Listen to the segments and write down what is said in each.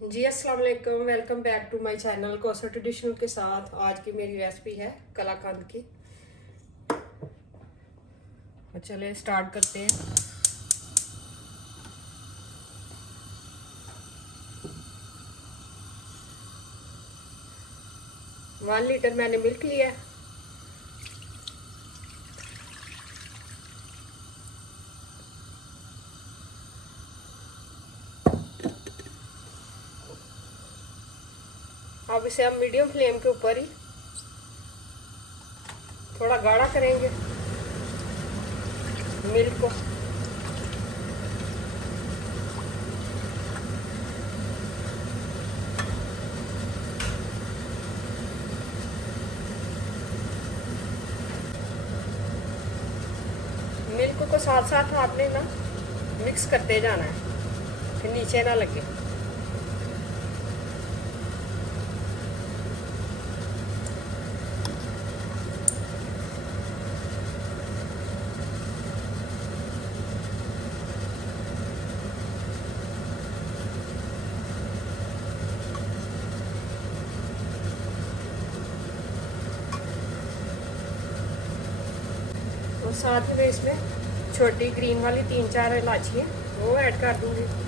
जी अस्सलाम वालेकुम, welcome back to my channel Kausar traditional के साथ। आज की मेरी रेसिपी है कलाकंद की। तो चले स्टार्ट करते हैं। 1 लीटर मैंने मिल्क लिया। अब इसे हम मीडियम फ्लेम के ऊपर ही थोड़ा गाढ़ा करेंगे मिल्क को। मिल्क को साथ साथ आपने ना मिक्स करते जाना है कि नीचे ना लगे। और साथ में इसमें छोटी ग्रीन वाली 3-4 इलायची है, वो ऐड कर दूंगी।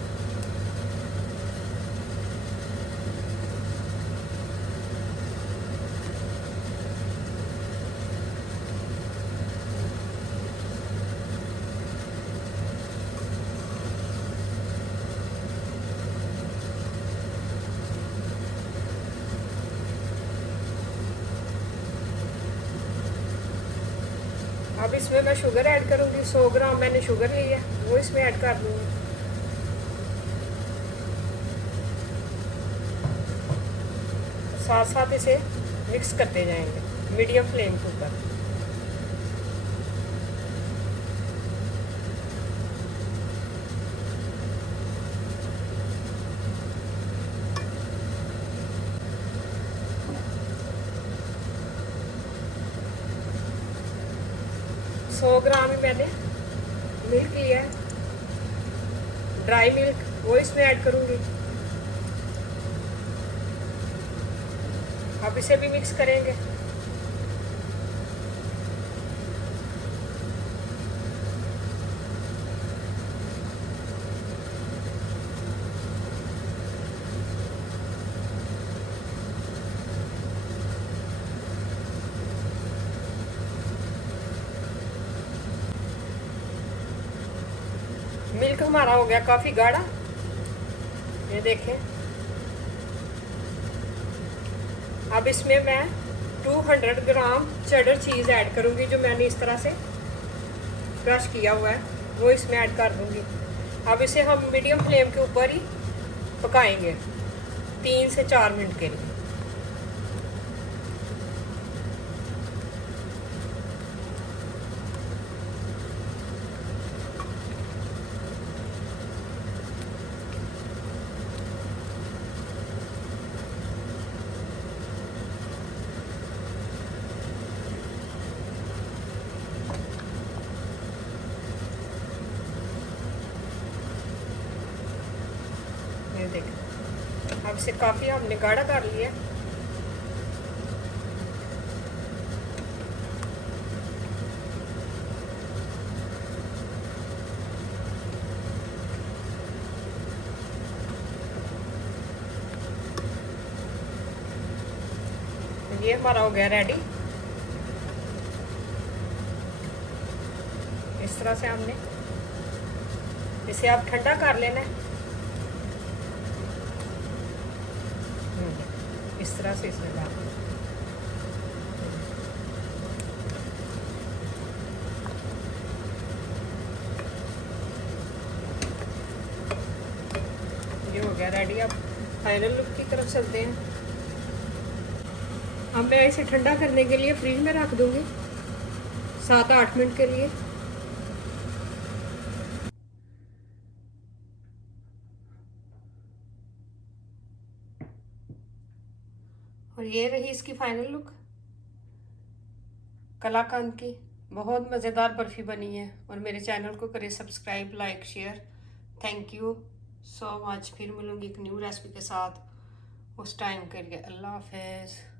अब इसमें मैं शुगर ऐड करूंगी। 100 ग्राम मैंने शुगर ली है, वो इसमें ऐड कर दूंगी। साथ साथ इसे मिक्स करते जाएंगे मीडियम फ्लेम के ऊपर। 100 ग्राम ही मैंने मिल्क लिया है, ड्राई मिल्क, वो इसमें ऐड करूंगी। अब इसे भी मिक्स करेंगे। मिल्क हमारा हो गया काफी गाढ़ा, ये देखें। अब इसमें मैं 200 ग्राम चेडर चीज़ ऐड करूंगी, जो मैंने इस तरह से क्रश किया हुआ है, वो इसमें ऐड कर दूंगी। अब इसे हम मीडियम फ्लेम के ऊपर ही पकाएंगे 3 से 4 मिनट के लिए। ये देखें, अब इसे काफ़ी हमने गाढ़ा कर लिया। ये हमारा हो गया रेडी। इस तरह से हमने इसे आप ठंडा कर लेना है। इस तरह से इसमें डाल, ये हो गया रेडी। अब फाइनल लुक की तरफ चलते हैं। अब मैं इसे ठंडा करने के लिए फ्रिज में रख दूंगी 7-8 मिनट के लिए। और ये रही इसकी फाइनल लुक कलाकंद की। बहुत मज़ेदार बर्फ़ी बनी है। और मेरे चैनल को करें subscribe, like, share. Thank you so much. फिर मिलूंगी एक न्यू रेसिपी के साथ। उस टाइम के लिए अल्लाह हाफिज़।